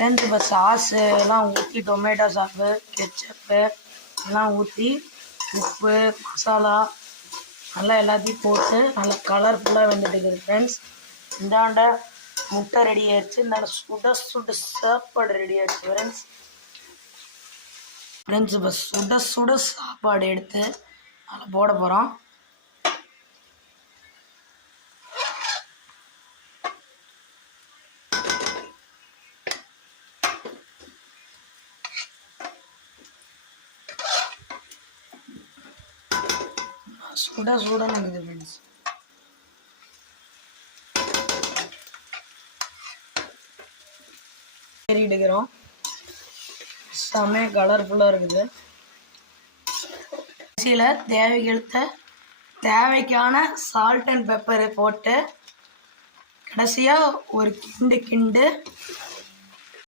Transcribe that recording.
Friends இப்போ sauce எல்லாம் ஊற்றி டொமேட்டோ சாஸு கெச்சப்பு எல்லாம் ஊற்றி உப்பு மசாலா நல்லா எல்லாத்தையும் போட்டு நல்லா கலர்ஃபுல்லாக வந்துட்டு இருக்குது ஃப்ரெண்ட்ஸ். இந்தாண்ட முட்டை ரெடி ஆயிடுச்சு. இந்தாண்ட சுட சுட சாப்பாடு ரெடி ஆயிடுச்சு ஃப்ரெண்ட்ஸ். இப்போ சுட சுட சாப்பாடு எடுத்து அதில் போட போகிறோம். சுட சுட இருக்குது ஃப்ரெண்ட்ஸ். எடுக்கிறோம். செம்ம கலர்ஃபுல்லாக இருக்குது. கடைசியில் தேவைக்கான சால்ட் அண்ட் பெப்பரை போட்டு கடைசியாக ஒரு கிண்டு